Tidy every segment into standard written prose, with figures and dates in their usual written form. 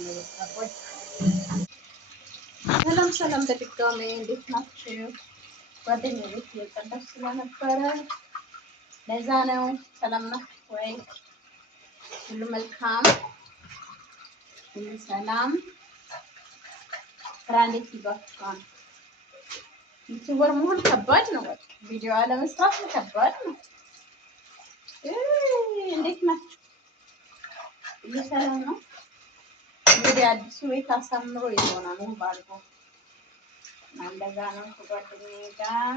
አመጣለሁ። በቃ ቆይ ሰላም በድጋሚ እንዴት ናችሁ? ጓደኛዬ ቤት እየጸዳች ስለነበረ ለዛ ነው። ሰላም ነው ወይ? ሁሉ መልካም፣ ሁሉ ሰላም። ስራ እንዴት ይዟችኋል? ዩቲዩበር መሆን ከባድ ነው። በቃ ቪዲዮ አለመስራት ከባድ ነው። እንዴት ናችሁ? ሁሉ ሰላም ነው? እንግዲህ አዲሱ ቤት አሳምሮ ይሆናል ነው ባልኩ እንደዛ ነው። ከጓደኛዬ ጋር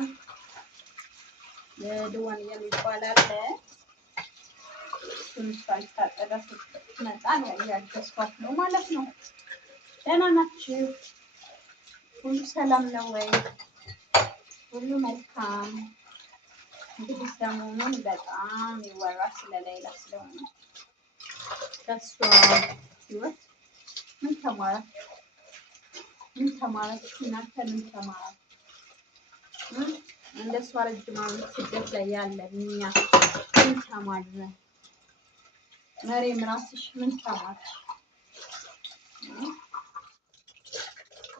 የድዋን የሚባል አለ። ትንሽ ታጠዳ ስትመጣ ያገዝኳት ነው ማለት ነው። ደህና ናችሁ? ሁሉ ሰላም ነው ወይ? ሁሉ መልካም። እንግዲህ ሰሞኑን በጣም ይወራ ስለሌላ ስለሆነ ከሷ ህይወት ምን ተማራችሁ? እናንተ ምን ተማራችሁ? እንደሷ ረጅም ዓመት ስደት ላይ ያለን እኛ ምን ተማርን? መሬም ራስሽ ምን ተማርሽ?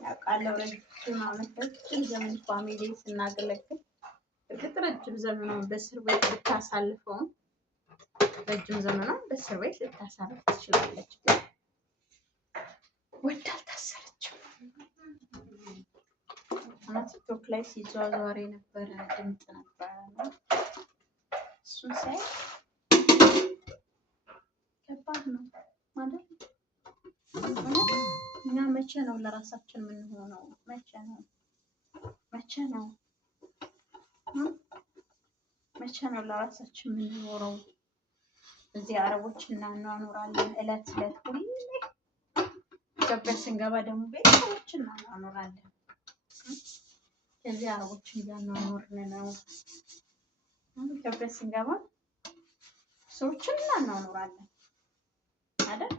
ያውቃለሁ ረጅም ዓመት ረጅም ዘመን ፋሚሊ ስናገለግል እርግጥ ረጅም ዘመኑን በእስር ቤት ልታሳልፈውም ረጅም ዘመኑን በእስር ቤት ልታሳልፍ ትችላለች። ወዳ አልታሰረችም። እና ቲክቶክ ላይ ሲዘዋወር የነበረ ድምፅ ነበረ እና እሱን ሳይ ከባድ ነው ማለት እኛ መቼ ነው ለራሳችን የምንሆነው? መቼ ነው ለራሳችን የምንኖረው? እዚህ አረቦች እናኗኑራለን እለት ሁሌ ኢትዮጵያ ስንገባ ደግሞ ቤተሰቦች እናኗኑራለን። እዚህ አረቦች እያኗኑርን ነው። ኢትዮጵያ ስንገባ ሰዎችን እናኗኑራለን አይደል?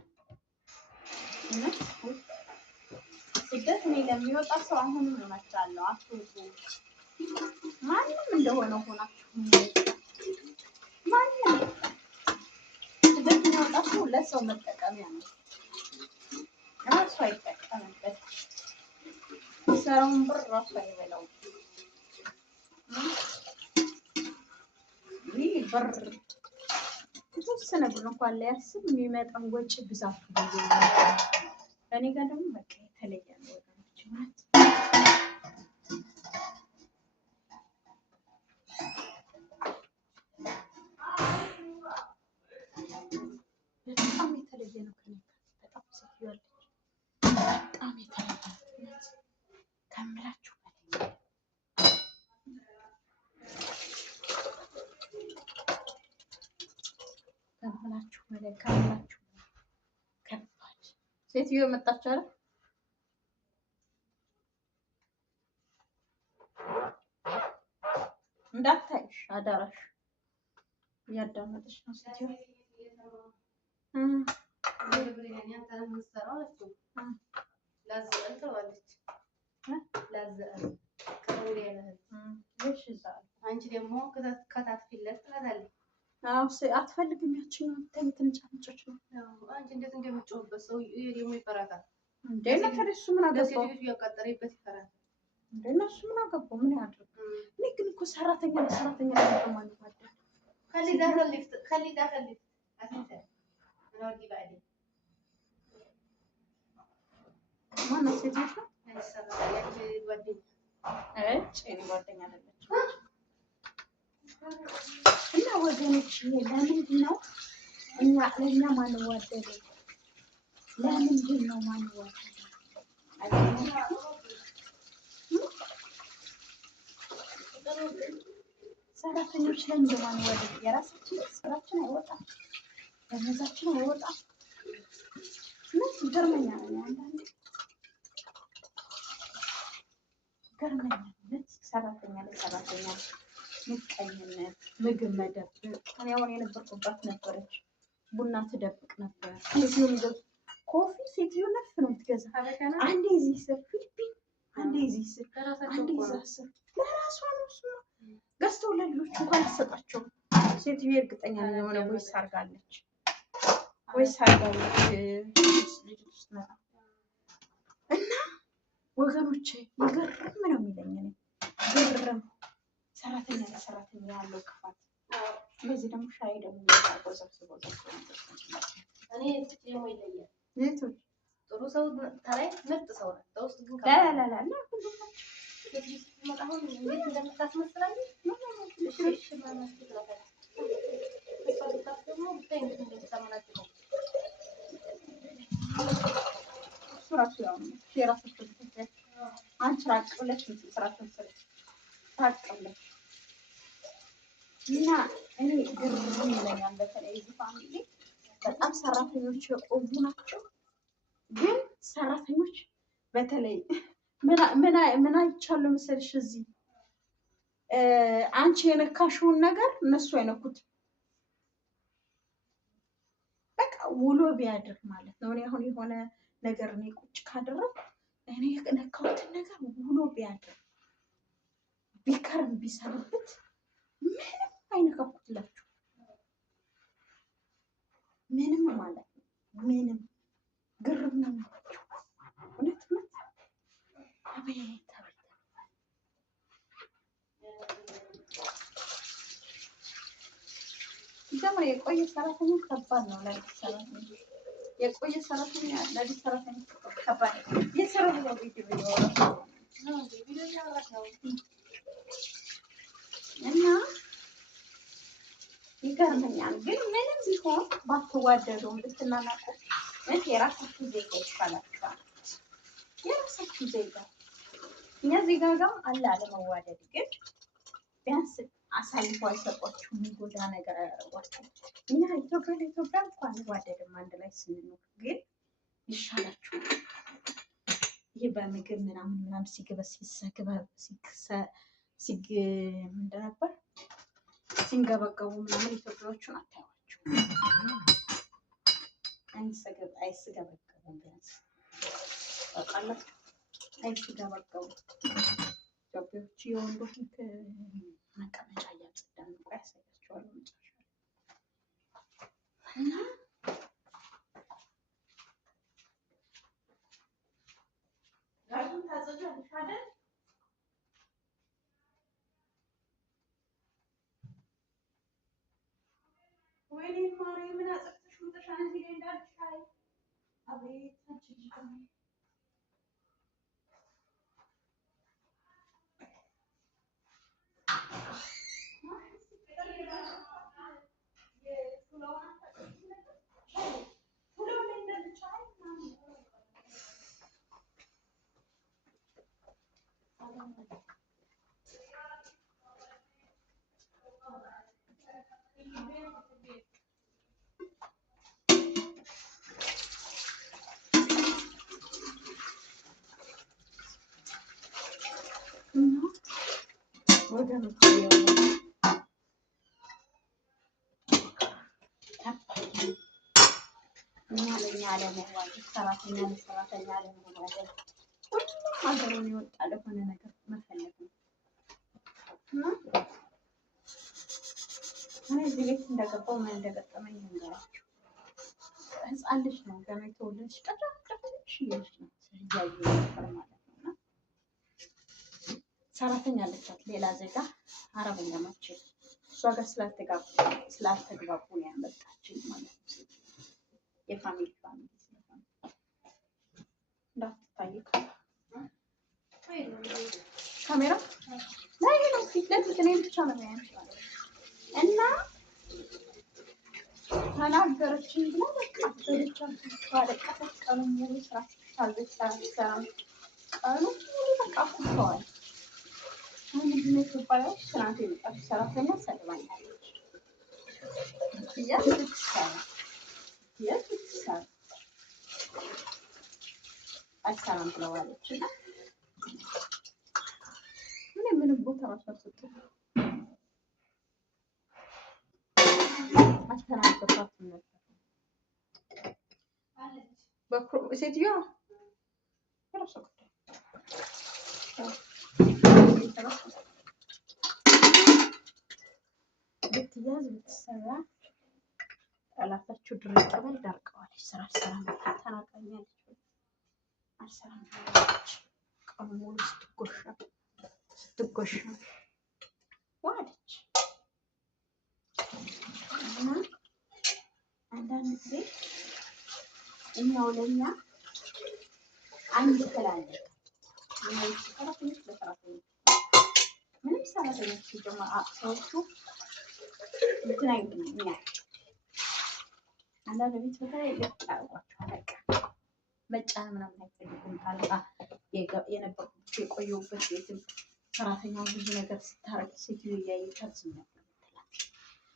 ስደት እኔ ለሚወጣ ሰው አሁንም እመክራለሁ፣ አትውጡ። ማንም እንደሆነ ሆናችሁ ማንም ስደት የሚወጣ ሰው ለሰው መጠቀሚያ ነው። ራሱ አይጠቀምበት፣ ሰራውን ብር ራሱ አይበላው። ይህ ብር የተወሰነ ብር እንኳን ሊያስብ የሚመጣን ወጪ ብዛት ከእኔ ጋር ደግሞ በቃ የተለየ ነው ወገኖች ማለት በጣም የተለየ ነው። ከእኔ ጋር በጣም ሰፊዋለች። በጣም የተለየ ከምላችሁ ከምላችሁ ከባድ ሴትዮ መጣች አይደል? እንዳታይሽ አዳራሽ እያዳመጠች ነው ሴትዮ። አንቺ ደግሞ ከታትፊለት ትላታለች። አትፈልግም ያችኛው ትንጫንጮች ነው። አንቺ እንዴት እንደምትጮህበት ሰው ደግሞ ይፈራታል። እንዴ እሱ ምን አገባው? ያቃጠረበት ይፈራታል። እንዴ እሱ ምን አገባው? ምን ያድርግ? እኔ ግን እኮ ሰራተኛ ማለት ነው። خلي داخل أساسا أنا ودي بعدين ما نسيت إيش؟ يعني ودي አይደለች እና ወገኖች ለምንድን ነው ለእኛ ማንዋደደው? ለምንድን ነው ማንዋደደው? ሰራተኞች ለምንድን ነው ማንዋደደው? የራሳችን ስራችን አይወጣም፣ ደሞዛችን አይወጣም። ምን ይገርመኛል አንዳንዴ ይገርመኛል። ሰራተኛ ለሰራተኛ ምቀኝነት፣ ምግብ መደብቅ። እኔ አሁን የነበርኩባት ነበረች ቡና ትደብቅ ነበር። ሴትዮ ምግብ ኮፊ ሴትዮ ነፍ ነው የምትገዛ። አንዴ እዚህ ስር ፊሊፒን፣ አንዴ እዚህ ስር፣ አንዴ እዛ ስር ለራሷ ነው እሱ ገዝተው ለሌሎች እንኳን አትሰጣቸውም። ሴትዮ እርግጠኛ ነኝ የሆነ ቦይስ አድርጋለች። ወይስ አልጋለች ልጅ ውስጥ መጣ እና ወገኖቼ ይገርም ነው የሚለኝ እኔ ግርም ሰራተኛ ለሰራተኛ ያለው ክፋት። በዚህ ደግሞ ሻይ ደግሞ ሰብስበው እኔ ደግሞ ይለያል። የቶች ጥሩ ሰው ታላይ ምርጥ ሰው ነው። በውስጥ ግን ላላላላ አሁን እንዴት እንደምታስመስላኝ እሺ ማለት ነው። ደግሞ ብታይ እንዴት እንደምታመናጭቀው እሱ ራሱ ያው ነው የራሳቸው ተፈጥሮ። አንቺ ራቅ ብለሽ ስራሽን ስሪ ራቅ ብለሽ እና እኔ ግርም ይለኛል። በተለይ እዚህ ፋሚሊ በጣም ሰራተኞች የቆዩ ናቸው። ግን ሰራተኞች በተለይ ምን አይቻለሁ መሰልሽ እዚህ አንቺ የነካሽውን ነገር እነሱ አይነኩት። በቃ ውሎ ቢያድር ማለት ነው። እኔ አሁን የሆነ ነገር እኔ ቁጭ ካደረግ እኔ የነካሁትን ነገር ውሎ ቢያድር ቢከርም ቢሰሩበት ምንም አይነካኩትላችሁ። ምንም ማለት ነው። ምንም ግርም ነው ናቸው። እውነት ነው። አቤት ደግሞ የቆየ ሰራተኛ ከባድ ነው። ለአዲስ ሰራተኛ የቆየ ሰራተኛ ለአዲስ ሰራተኛ ከባድ ነው። የሰራው ነው ቪዲዮ እና ይገርመኛል። ግን ምንም ቢሆን ባትዋደዱም ብትናናቁ የራሳችሁ ዜጋ ይሻላችኋል። የራሳችሁ ዜጋ እኛ ዜጋ ጋር አለ አለመዋደድ፣ ግን ቢያንስ አሳልፈው አይሰጧችሁ፣ የሚጎዳ ነገር አያደርጓችሁ። እኛ ኢትዮጵያ ለኢትዮጵያ እንኳን አንዋደድም አንድ ላይ ስንኖር፣ ግን ይሻላችኋል። ይህ በምግብ ምናምን ምንድን ነበር ሲንገበገቡ ምናምን ኢትዮጵያዎቹን አታዩዋቸው። አይስገበገቡም። ቢያንስ ታውቃላችሁ፣ አይስገበገቡም። ኢትዮጵያዎች የወንዶች መቀመጫ እያጸዳን እኮ ያሳያቸዋል መጨረሻ እና ጋዙን ታጸጃለሽ አይደል? ወይኔ ማሬ ምን አጽፍተሽ ምጥሻን እዚህ ላይ እንዳልሻይ። አቤት አንቺ ወገኖች እኛ ለእኛ አለመዋደድ፣ ሰራተኛ ለሰራተኛ አለመዋደድ፣ ሁሉም ሀገሩን የወጣ ለሆነ ነገር መፈለግ ነው። እኔ እዚህ ቤት እንደገባው ምን እንደገጠመኝ ልንገራችሁ። ህፃን ልጅ ነው ገና የተወለደች ቀጫጭ ልጅ ነው እያዩ ነበር ማለት ነው። እና ሰራተኛ አለቻት ሌላ ዜጋ አረበኛ ማችል እሷ ጋር ስላልተግባቡ ነው ያመጣችኝ ማለት ነው። የፋሚሊ ስለሆነ እንዳትታይ ካሜራ ላይ ነው ፊት ለፊት እኔ ብቻ ነው የሚያምሽ እና ተናገረችኝ ብላ በቃ በልቻ ባለቀሰች ቀኑ ሙሉ ስራ ሳልቤት ሰራ ቀኑ ሙሉ በቃ ኩተዋል። ምንድን ነው ይባላል? ትናንት የመጣች ሰራተኛ ሰድባኛለች። የትሰራ አይሰራም ብለዋለች እና እኔ ምንም ቦታ ራሱ አልሰጡም። አስተናገድኳትም ነበር ሴትዮዋ የራሷ ጉዳይ ብትያዝ ብትሰራ ጠላታችሁ ድርቅ በል ዳርቀዋለች። ስራ አልሰራም ተናግራኛለች። አልሰራም ትላለች። ቀኑ ሙሉ ስትጎሸም ዋለች። እና አንዳንድ ጊዜ እኛው ለእኛ አንድ ትላለች። ሰራተኞች ለሰራተኞች ምንም ሰራተኞች ሲጀመር ሰዎቹ እንትን አይሉም። እኛ አንዳንድ ቤት በተለይ ለቅ ያደርጓቸዋል። በቃ መጫን ምናምን አይፈልጉም። ጣልቃ የነበርኩበት የቆየሁበት ቤትም ሰራተኛውን ብዙ ነገር ስታረግ ሴትዮ እያየቻት ዝም ነበር የምትላት።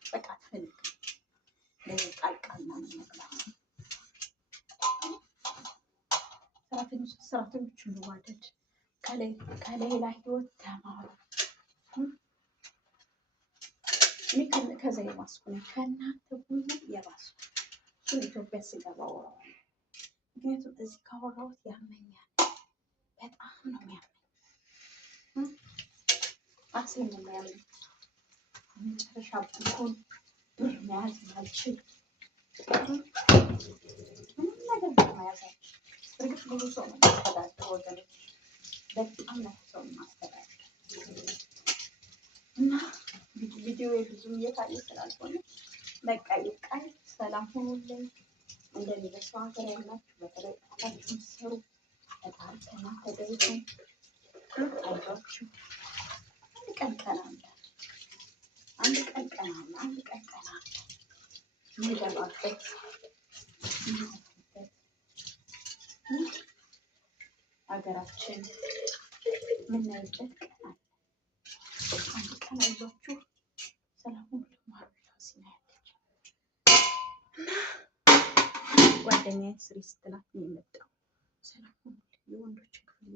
በቃ አትፈልግም ለዚህ ጣልቃ ምናምን መግባት። ሰራተኞች እንዋደድ፣ ከሌላ ህይወት ተማሩ። እኔ ከዛ የባስኩ ነኝ፣ ከእናንተ ሁሉ የባስኩ ኢትዮጵያ ስገባ አወራዋለሁ። ምክንያቱም እዚህ ካወራሁት ያመኛል፣ በጣም ነው የሚያመኝ። ራሴን ነው የሚያመኝ። መጨረሻ ቢሆን ብር መያዝ ማልችል ምንም ነገር መያዝ አልችል። እርግጥ ብዙ ሰው ነው ማስተዳደር ወገኖች፣ በጣም ነው ሰው ማስተዳደር እና ቪዲዮ ብዙም እየታየ ስላልሆነ በቃ ይብቃኝ። ሰላም ሁኑልኝ። እንደኔ በሰው ሀገር ያላችሁ በተለይ ጣታችሁ ምሰሩ በጣም ከእናንተ ደርሶ አይዟችሁ። አንድ ቀን ቀን አለ የሚገባበት ሀገራችን የምናይበት ቀን አለ። አንድ ቀን አይዟችሁ። ሰላም ሁኑልኝ። ማርቤላ ያለች ጓደኛዬ ስሪ ስትላት ነው የመጣው። ሰላም ሁኑልኝ። የወንዶችን ክፍል